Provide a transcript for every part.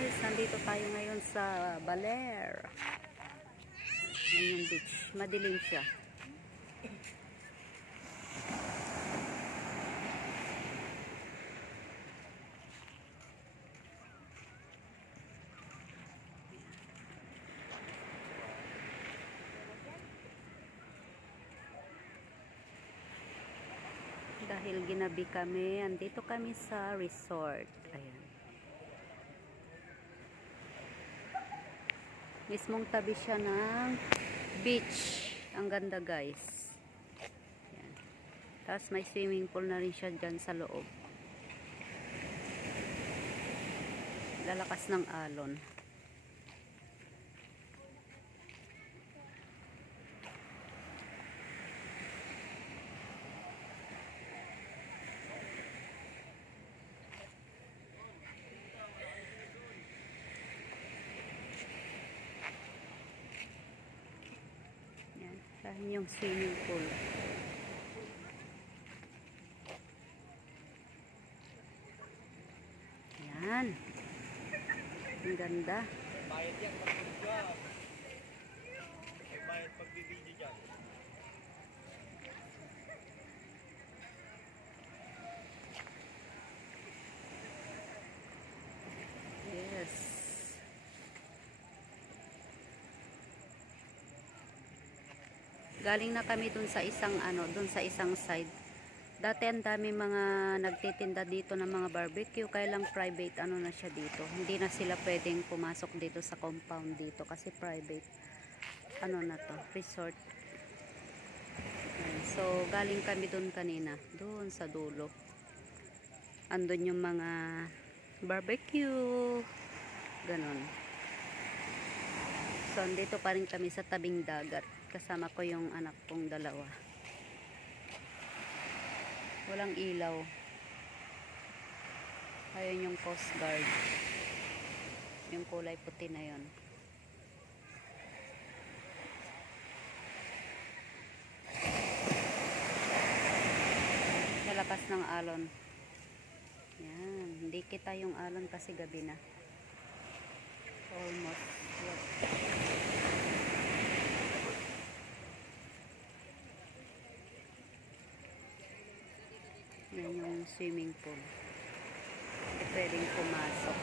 guys, nandito tayo ngayon sa Baler. Yan yung beach. Madilim siya. Dahil ginabi kami, andito kami sa resort. Ayan. Mismong tabi siya ng beach. Ang ganda guys. Ayan. Tapos may swimming pool na rin siya dyan sa loob. Lalakas ng alon. Yan yung swimming pool. Yan. Ang ganda. Bayad yan pag video. May bayad pag video dyan. Yes. Galing na kami dun sa isang dun sa isang side. Dati ang dami mga nagtitinda dito ng mga barbecue, kaya lang private na siya dito. Hindi na sila pwedeng pumasok dito sa compound dito kasi private na to, resort. Ayan. So galing kami dun kanina, dun sa dulo. Andun yung mga barbecue, ganon. So andito pa rin kami sa tabing dagat. Kasama ko yung anak kong dalawa. Walang ilaw. Ayun yung Coast Guard. Yung kulay puti na yon. Sa lakas ng alon. Yan. Hindi kita yung alon kasi gabi na. Almost. Yes. Yan yung swimming pool. Hindi pwedeng pumasok.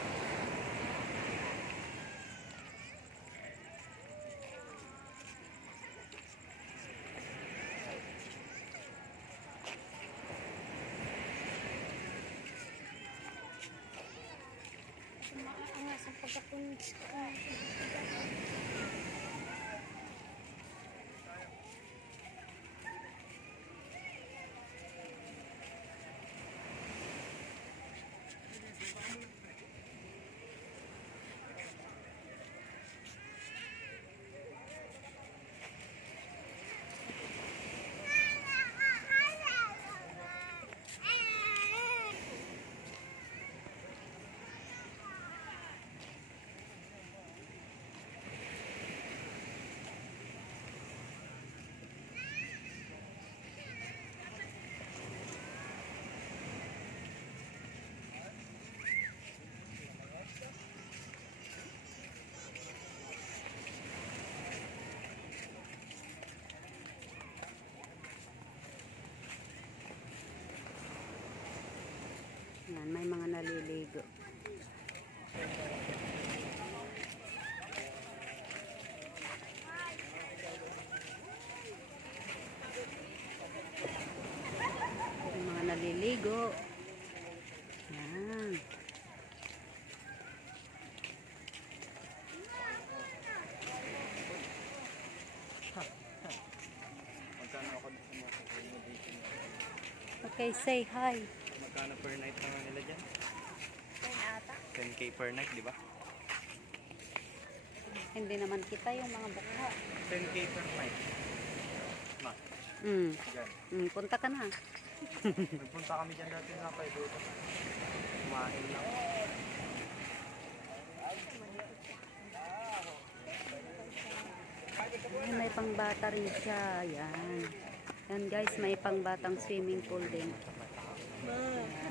Maangas ang pagkapunis ko. Yan, may mga naliligo. May mga naliligo. Yan. Magkano ako dito mo sa accommodation? Okay, say hi. Magkano per night naman nila dyan? 10 ata. 10k per night, di ba? Hindi naman kita yung mga bukha. 10k per night. Ma, Dyan. Punta ka na. nagpunta kami dyan dati na kayo dito. Kumain lang. Ay, may pangbata rin siya. Yan. Yan guys, may pangbatang swimming pool din. Yan.